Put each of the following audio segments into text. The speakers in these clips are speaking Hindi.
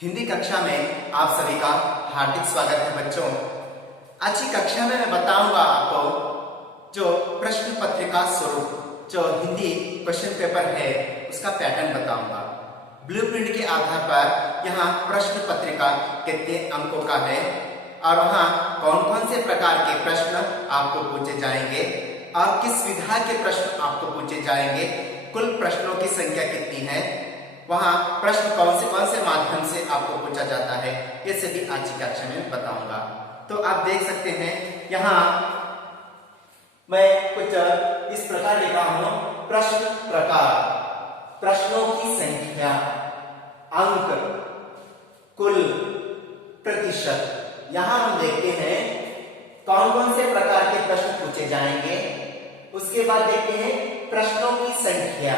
हिंदी कक्षा में आप सभी का हार्दिक स्वागत है बच्चों। आज की कक्षा में मैं बताऊंगा आपको जो प्रश्न पत्रिका स्वरूप जो हिंदी क्वेश्चन पेपर है उसका पैटर्न बताऊंगा। ब्लूप्रिंट के आधार पर यहाँ प्रश्न पत्रिका कितने अंकों का है और वहाँ कौन कौन से प्रकार के प्रश्न आपको पूछे जाएंगे और किस विधा के प्रश्न आपको पूछे जाएंगे, कुल प्रश्नों की संख्या कितनी है, वहां प्रश्न कौन से माध्यम से आपको पूछा जाता है, ये सभी आज की कक्षा में बताऊंगा। तो आप देख सकते हैं यहाँ मैं कुछ इस प्रकार लिखा हूं। प्रश्न प्रकार, प्रश्नों की संख्या, अंक, कुल, प्रतिशत। यहां हम देखते हैं कौन कौन से प्रकार के प्रश्न पूछे जाएंगे। उसके बाद देखते हैं प्रश्नों की संख्या,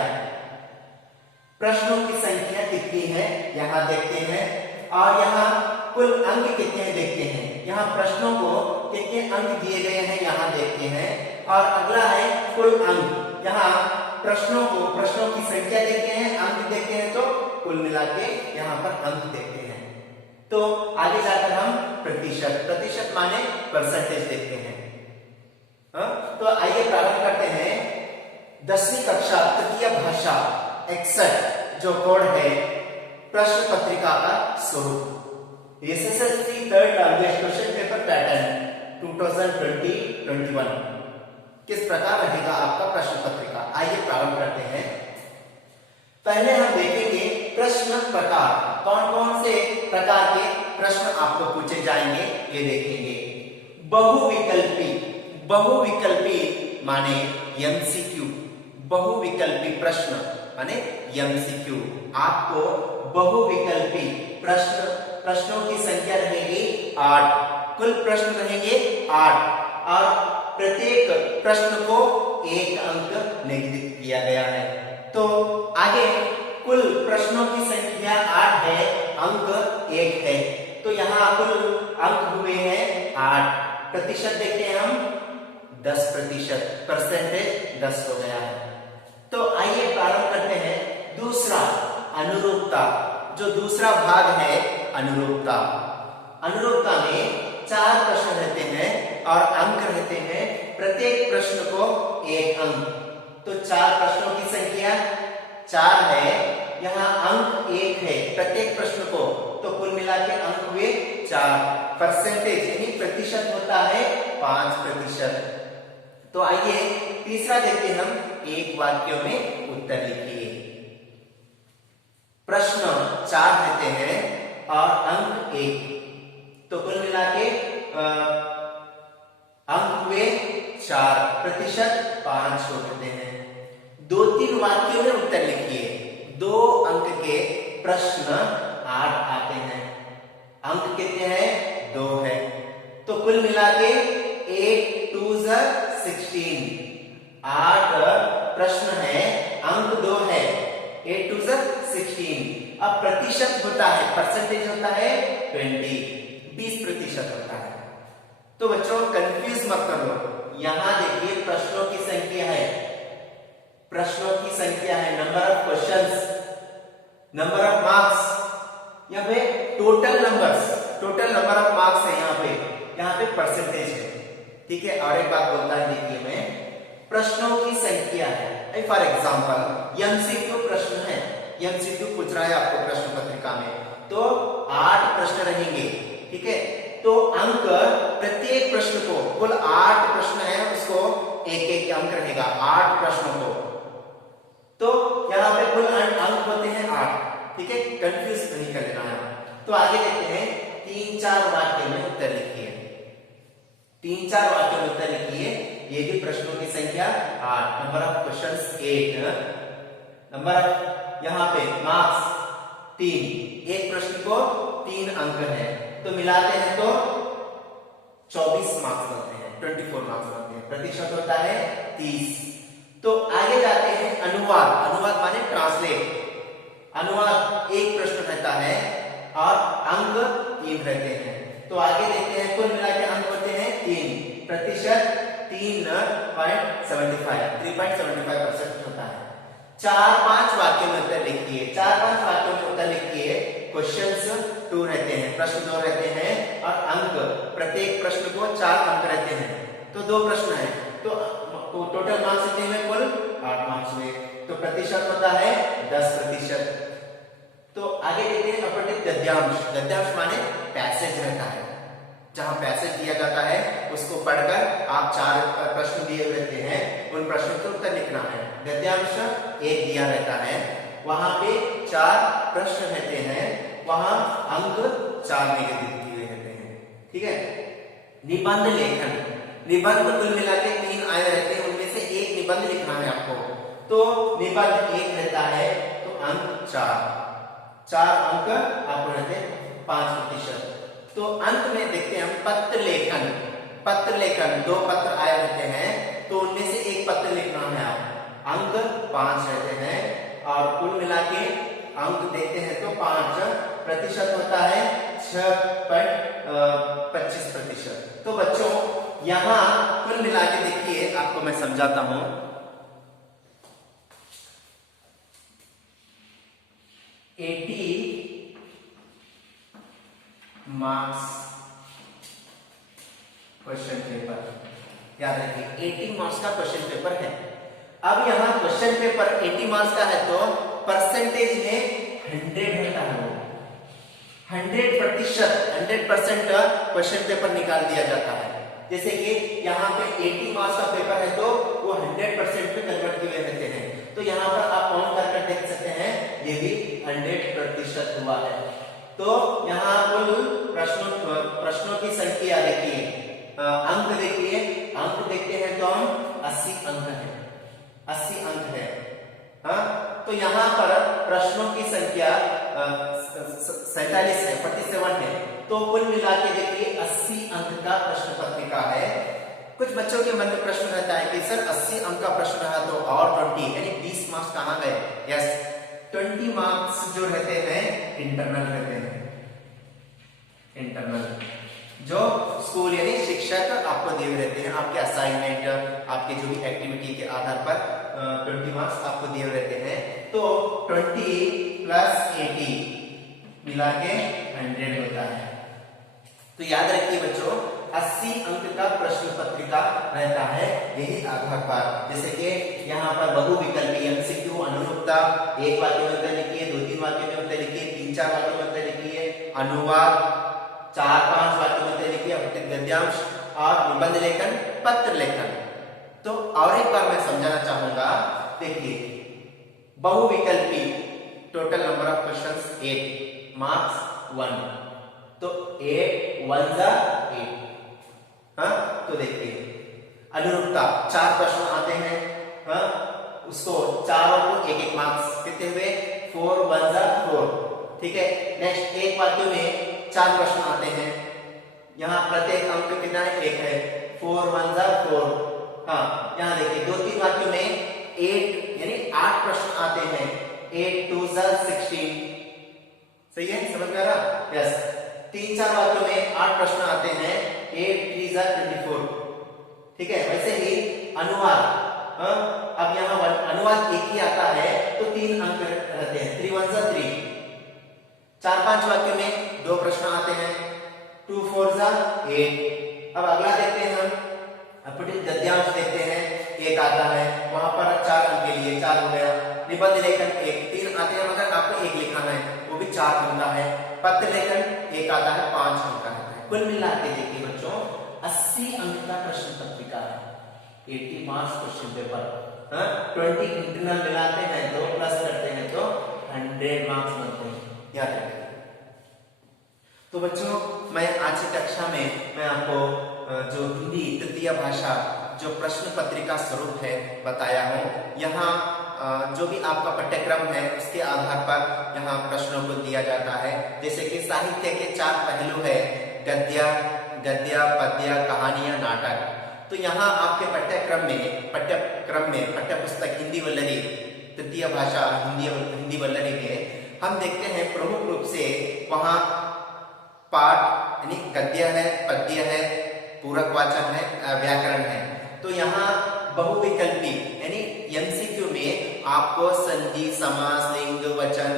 प्रश्नों की संख्या कितनी है यहां देखते हैं, और यहां कुल अंक कितने हैं देखते हैं। यहां प्रश्नों को कितने अंक दिए गए हैं यहां देखते हैं, और अगला है कुल अंक। यहां प्रश्नों की संख्या देखते हैं, अंक देखते हैं, तो कुल मिला के यहां पर अंक देखते हैं। तो आगे जाकर हम प्रतिशत माने परसेंटेज देखते हैं। तो आइए प्रारंभ करते हैं। 10वीं कक्षा तृतीय भाषा 61 जो कोड है प्रश्न पत्रिका का स्वरूप SSLC third language question paper pattern 2020-21 किस प्रकार रहेगा आपका प्रश्न पत्रिका। आइए प्रारंभ करते हैं। पहले हम देखेंगे प्रश्न प्रकार, कौन कौन से प्रकार के प्रश्न आपको पूछे जाएंगे ये देखेंगे। बहुविकल्पी माने एमसीक्यू, बहुविकल्पी प्रश्न माने एमसीक्यू। आपको बहुविकल्पी प्रश्नों की संख्या रहेगी 8, कुल प्रश्न रहेंगे 8, और प्रत्येक प्रश्न को 1 अंक निर्धारित किया गया है। तो आगे कुल प्रश्नों की संख्या 8 है, अंक 1 है, तो यहाँ कुल अंक हुए हैं 8। प्रतिशत देखते हैं हम 10%, परसेंटेज 10 हो गया है। तो आइए प्रारंभ करते हैं। दूसरा अनुरूपता, जो दूसरा भाग है अनुरूपता। अनुरूपता में 4 प्रश्न रहते हैं और अंक रहते हैं, प्रत्येक प्रश्न को 1 अंक। तो 4 प्रश्नों की संख्या 4 है, यहाँ अंक 1 है प्रत्येक प्रश्न को, तो कुल मिला के अंक हुए 4। परसेंटेज यानी प्रतिशत होता है 5%। तो आइए तीसरा देखते हैं हम। एक वाक्यों में उत्तर लिखिए। प्रश्न 4 रहते हैं और अंक 1, तो कुल मिला के अंक हुए 4, प्रतिशत 5 होते हैं। 2-3 वाक्यों में उत्तर लिखिए। 2 अंक के प्रश्न 8 आते हैं, अंक कितने हैं 2 है, तो कुल मिला के 8 2 16, 8 प्रश्न है, अंक 2 है, 8 2 16। अब प्रतिशत होता है, परसेंटेज होता है 20% होता है। तो बच्चों कंफ्यूज मत करो, यहां देखिए प्रश्नों की संख्या है, प्रश्नों की संख्या है, number of questions, number of marks, यहाँ पे टोटल नंबर ऑफ मार्क्स है, यहाँ पे परसेंटेज है, ठीक है। और एक बात बोलता है देखिए मैं, प्रश्नों की संख्या है। फॉर एग्जांपल एमसीक्यू प्रश्न है, एमसीक्यू पूछ रहा है आपको प्रश्न पत्रिका में, तो 8 प्रश्न रहेंगे, ठीक है। तो अंक प्रत्येक प्रश्न को, कुल 8 प्रश्न है, उसको 1-1 अंक रहेगा 8 प्रश्नों को, तो यहाँ पे कुल अंक होते हैं 8, ठीक है। कंफ्यूज नहीं कर लेना है। तो आगे देखते हैं। 3-4 वाक्य में उत्तर लिखिए। 3-4 वाक्य में उत्तर लिखिए। ये भी प्रश्नों की संख्या 8, number of questions 8, number of यहाँ पे मार्क्स 3, एक प्रश्न को 3 अंक है, तो मिलाते हैं तो 24 मार्क्स बनते हैं, 24 मार्क्स बनते हैं, प्रतिशत होता है 30। तो आगे जाते हैं। अनुवाद माने ट्रांसलेट। अनुवाद एक प्रश्न रहता है और अंक 3 रहते हैं, तो आगे देखते हैं। कुल मिला के अंक होते हैं 3, प्रतिशत 3.75% होता है। 4-5 वाक्यों में उत्तर लिखिए। 4-5 वाक्यों में उत्तर लिखिए। क्वेश्चंस 2 रहते हैं, प्रश्न 2 रहते हैं और अंक प्रत्येक प्रश्न को 4 अंक रहते हैं। तो 2 प्रश्न है तो टोटल मार्क्स कितने हुए? कुल 8 मार्क्स हुए। तो प्रतिशत होता है 10%। तो आगे देखते हैं अपठित गद्यांश। गद्यांश माने पैसेज रहता है, जहां पैसेज दिया जाता है उसको पढ़कर आप 4 प्रश्न दिए रहते हैं, उन प्रश्नों के उत्तर लिखना है। गद्यांश 1 दिया रहता है, वहां पे 4 प्रश्न रहते हैं, वहां अंक 4 नेगेटिव दिए रहते हैं। ठीक है। निबंध लेखन, निबंध कुल मिला के 3 आए रहते हैं, उनमें से एक निबंध लिखना है आपको। तो निबंध 1 रहता है तो अंक 4 अंक आपको रहते हैं 5%। तो अंत में देखते हैं हम पत्र लेखन। पत्र लेखन 2 पत्र आए रहते हैं, तो उनमें से एक पत्र लिखना है आप। अंक 5 रहते हैं और कुल मिला के अंक देखते हैं तो 5% होता है 6.25%। तो बच्चों यहां कुल मिला के देखिए, आपको मैं समझाता हूं। 80 मार्क्स क्वेश्चन पेपर, याद रखिए 80 मार्क्स का क्वेश्चन पेपर है। अब यहां क्वेश्चन पेपर 80 मार्क्स का है तो परसेंटेज में 100 रहता है, 100% क्वेश्चन पेपर निकाल दिया जाता है। जैसे कि यहाँ पे 80 मार्क्स का पेपर है तो वो 100% पे कन्वर्ट किए रहते हैं। तो यहाँ पर आप काउंट कर देख सकते हैं, ये भी 100% हुआ है। तो यहाँ कुल प्रश्नों की संख्या देखिए, अंक देखिए, अंक देखते हैं तो हम 80 अंक है, 80 अंक है। हाँ, तो यहाँ पर प्रश्नों की संख्या 47 है, 47 है। तो कुल मिला के देखिए 80 अंक का प्रश्न पत्रिका है। कुछ बच्चों के मन में प्रश्न रहता है कि सर 80 अंक का प्रश्न रहा तो और 20 यानी 20 मार्क्स कहाँ गए? यस, 20 मार्क्स जो रहते हैं इंटरनल रहते हैं। इंटरनल जो स्कूल यानी शिक्षक आपको दिए रहते हैं, आपके असाइनमेंट, आपके जो भी एक्टिविटी के आधार पर 20 मार्क्स आपको दिए रहते हैं। तो 20 + 80 मिला के 100 होता है। तो याद रखिए बच्चों, 80 अंक का प्रश्न पत्रिका रहता है, यही आधार पर। जैसे कि यहाँ पर बहुविकल्पी एमसीक्यू, अनुरूपता, 1 वाक्य में उत्तर लिखिए, 2-3 वाक्य में उत्तर लिखिए, 3-4 वाक्य में उत्तर लिखिए, अनुवाद 4-5 वाक्य में उत्तर लिखिए, अपठित गद्यांश और निबंध लेखन, पत्र लेखन। तो और एक बार मैं समझाना चाहूंगा, देखिए बहुविकल्पी total number of questions 8, marks 1, तो 8 1 जा 8। हाँ, तो देखिए अनुरूपता 4 प्रश्न आते हैं, हाँ, उसको चारों को 1-1 मार्क्स कितने हुए? 4 1 जा 4। ठीक है। नेक्स्ट, एक वाक्य में 4 प्रश्न आते हैं, यहाँ प्रत्येक अंक कितना है? 1 है, 4 1 जा 4। हाँ, यहाँ देखिए 2-3 वाक्यों में 8 यानी 8 प्रश्न आते हैं, 8 2 जा 16। सही है, समझ में आ रहा? यस। 3-4 वाक्यों में 8 प्रश्न आते हैं, 8 3 जा 24। ठीक है। वैसे ही अनुवाद, हाँ, अब यहाँ अनुवाद एक ही आता है तो 3 अंक रहते हैं, 3 1 जा 3। 4-5 वाक्यों में 2 प्रश्न आते हैं, 2 4 जा 8। अब अगला देखते हैं हम, अपठित गद्यांश देखते हैं, 1 आता है, वहां पर 4 अंक के लिए 4 हो गया। निबंध लेखन 1, 3 आते हैं मगर आपको 1 लिखाना है, वो भी 4 अंक का है। पत्र लेखन 1 आता है, 5 अंक का है। कुल मिला के देखिए बच्चों 80 अंक का प्रश्न पत्रिका है, 80 मार्क्स क्वेश्चन पेपर। 20 इंटरनल मिलाते हैं तो प्लस करते हैं तो 100 मार्क्स बनते हैं, याद रखिए। तो बच्चों मैं आज की कक्षा में मैं आपको जो हिंदी तृतीय भाषा जो प्रश्न पत्रिका स्वरूप है बताया हूँ। यहाँ जो भी आपका पाठ्यक्रम है उसके आधार पर यहाँ प्रश्नों को दिया जाता है। जैसे कि साहित्य के 4 पहलू है, गद्य, पद्य, कहानियां, नाटक। तो यहाँ आपके पाठ्यक्रम में पाठ्य पुस्तक हिंदी वल्लरी तृतीय भाषा हिंदी वल्लरी में हम देखते हैं प्रमुख रूप से वहाँ पाठ यानी गद्य है, पद्य है, पूरक वाचन है, व्याकरण है। तो यहाँ बहुविकल्पी यानी एमसीक्यू में आपको संधि, समास, लिंग, वचन,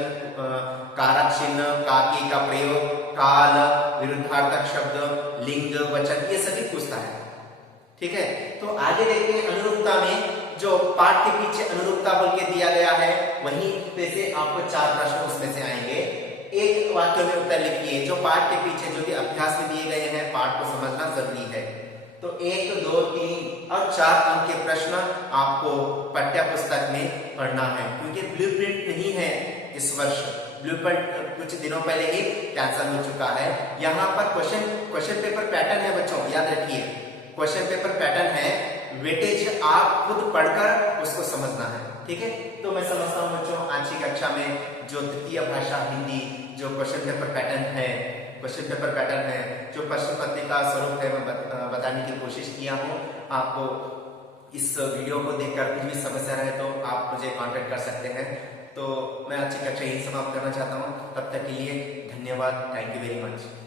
कारक चिन्ह, काकी का प्रयोग, काल, विरुद्धार्थक शब्द, लिंग, वचन, ये सभी पूछता है। ठीक है, तो आगे देखते हैं अनुरूपता में जो पाठ के पीछे अनुरूपता बोल के दिया गया है, वहीं पे से आपको 4 प्रश्न उसमें से आएंगे। एक वाक्य में उत्तर लिखिए। जो पाठ के पीछे जो भी अभ्यास में दिए गए हैं, पाठ को समझना जरूरी है। तो 1, 2, 3 और 4 अंक के प्रश्न आपको पाठ्य पुस्तक में पढ़ना है, क्योंकि ब्लूप्रिंट नहीं है इस वर्ष। ब्लूप्रिंट कुछ दिनों पहले ही कैंसिल हो चुका है। यहाँ पर क्वेश्चन पेपर पैटर्न है बच्चों, याद रखिए। क्वेश्चन पेपर पैटर्न है, वेटेज आप खुद पढ़कर उसको समझना है। ठीक है, तो मैं समझता हूँ बच्चों आज की कक्षा में जो द्वितीय भाषा हिंदी जो क्वेश्चन पेपर पैटर्न है, जो प्रश्न पत्रिका स्वरूप है, मैं बताने की कोशिश किया हूँ। आपको इस वीडियो को देखकर कुछ भी समस्या रहे तो आप मुझे कांटेक्ट कर सकते हैं। तो मैं आज की कक्षा यही समाप्त करना चाहता हूँ। तब तक के लिए धन्यवाद। Thank you very much.